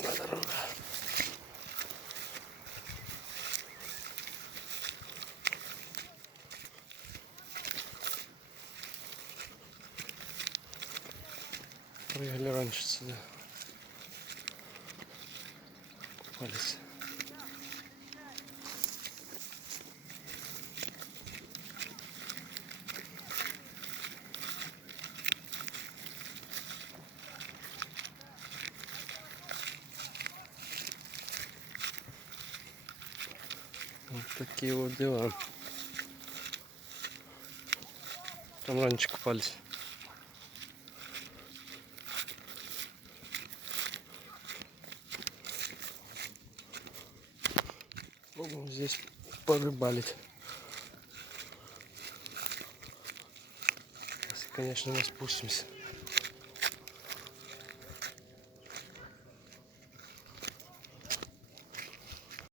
опасная дорога. Приехали раньше сюда. Купались. Вот такие вот дела. Там раньше купались. Пробуем здесь порыбалить. Если, конечно, мы спустимся.